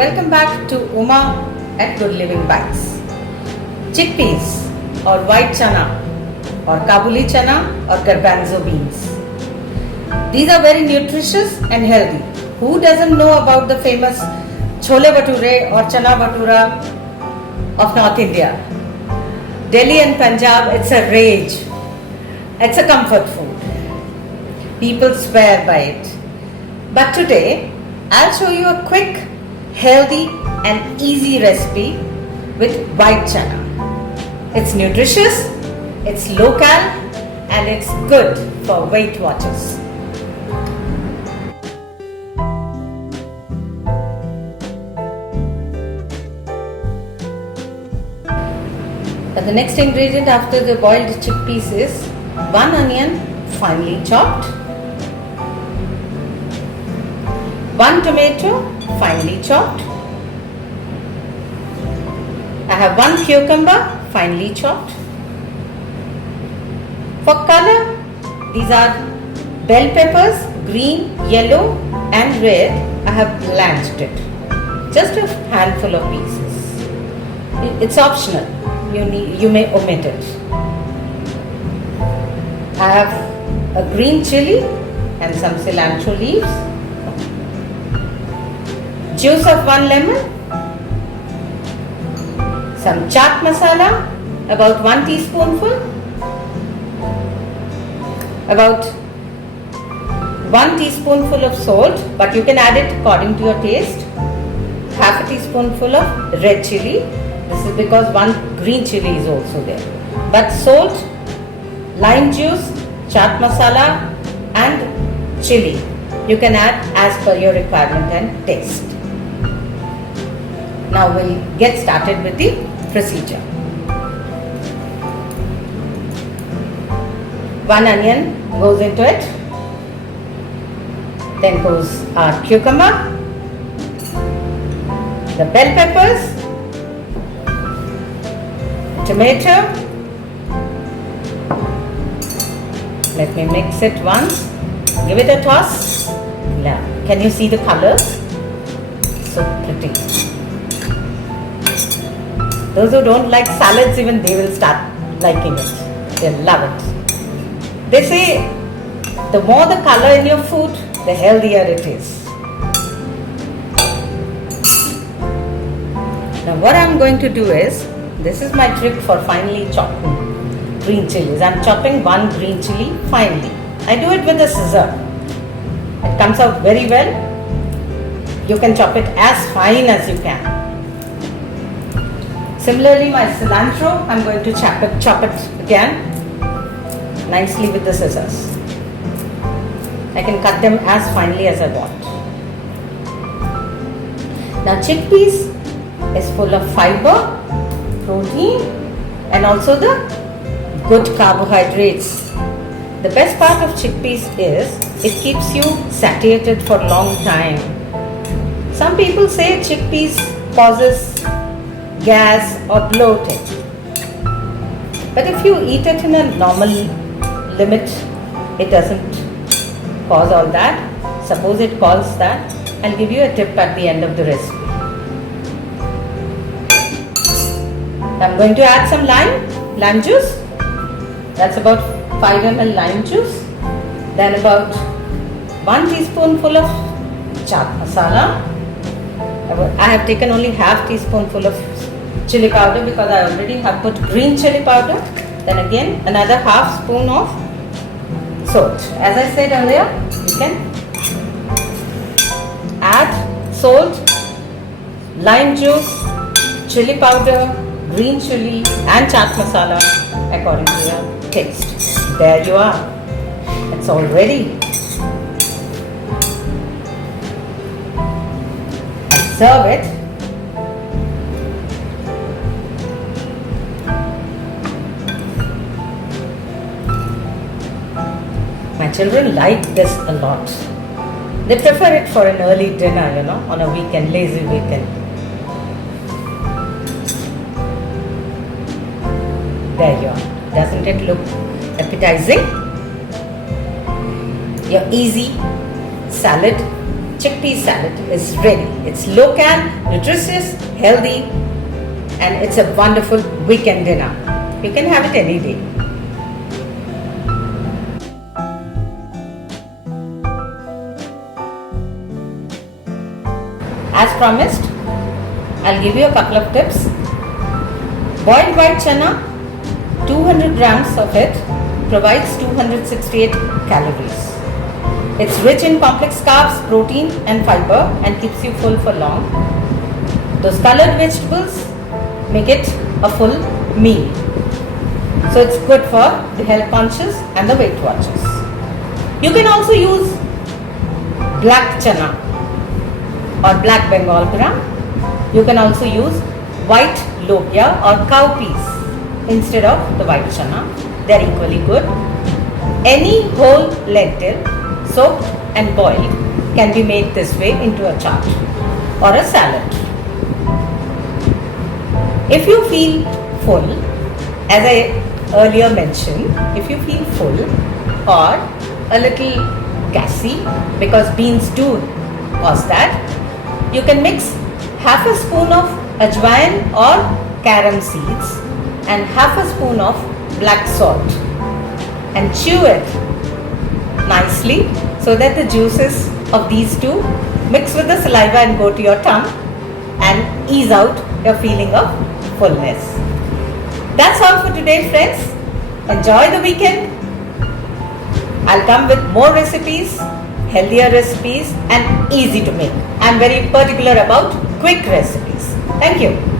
Welcome back to Uma at Good Living Bites. Chickpeas or white chana or Kabuli chana or garbanzo beans. These are very nutritious and healthy. Who doesn't know about the famous chole bhature or chana bhatura of North India? Delhi and Punjab, it's a rage. It's a comfort food. People swear by it. But today, I'll show you a quick, healthy and easy recipe with white chana. It's nutritious, it's low cal and it's good for Weight Watchers. The next ingredient after the boiled chickpeas is 1 onion finely chopped, 1 tomato finely chopped. I have 1 cucumber finely chopped. For color, these are bell peppers, green, yellow and red. I have blanched it. Just a handful of pieces. It's optional. You may omit it. I have a green chili and some cilantro leaves. Juice of 1 lemon, some chaat masala, about 1 teaspoonful, about 1 teaspoonful of salt, but you can add it according to your taste, half a teaspoonful of red chili. This is because 1 green chili is also there. But salt, lime juice, chaat masala and chili you can add as per your requirement and taste. Now we'll get started with the procedure. 1 onion goes into it. Then goes our cucumber, the bell peppers, tomato. Let me mix it once. Give it a toss. Now, can you see the colors? So pretty. Those who don't like salads, even they will start liking it. They'll love it. They say the more the color in your food, the healthier it is. Now what I'm going to do is, this is my trick for finely chopping green chilies. I'm chopping 1 green chili finely. I do it with a scissor. It comes out very well. You can chop it as fine as you can. Similarly, my cilantro, I'm going to chop it again nicely with the scissors. I can cut them as finely as I want. Now chickpeas is full of fiber, protein and also the good carbohydrates. The best part of chickpeas is it keeps you satiated for a long time. Some people say chickpeas causes gas or bloating. But if you eat it in a normal limit, it doesn't cause all that. Suppose it causes that, I'll give you a tip at the end of the recipe. I'm going to add some lime juice. That's about 5 ml lime juice. Then about 1 teaspoonful of chaat masala. I have taken only half teaspoonful of chili powder because I already have put green chili powder. Then again another half spoon of salt. As I said earlier, you can add salt, lime juice, chili powder, green chili and chaat masala according to your taste. There you are. It's all ready. Serve it. My children like this a lot. They prefer it for an early dinner, on a weekend, lazy weekend. There you are. Doesn't it look appetizing? Your easy salad chickpea salad is ready. It's low cal, nutritious, healthy, and it's a wonderful weekend dinner. You can have it any day. As promised, I'll give you a couple of tips. Boiled white chana, 200 grams of it provides 268 calories. It's rich in complex carbs, protein and fiber and keeps you full for long. Those colored vegetables make it a full meal. So it's good for the health conscious and the weight watchers. You can also use black chana or black Bengal gram. You can also use white lobia or cow peas instead of the white chana. They are equally good. Any whole lentil soaked and boiled can be made this way into a chaat or a salad. If you feel full, as I earlier mentioned, if you feel full or a little gassy, because beans do cause that, you can mix half a spoon of ajwain or carom seeds and half a spoon of black salt and chew it nicely so that the juices of these two mix with the saliva and go to your tongue and ease out your feeling of fullness. That's all for today, friends. Enjoy the weekend. I'll come with more recipes, healthier recipes and easy to make. I'm very particular about quick recipes. Thank you.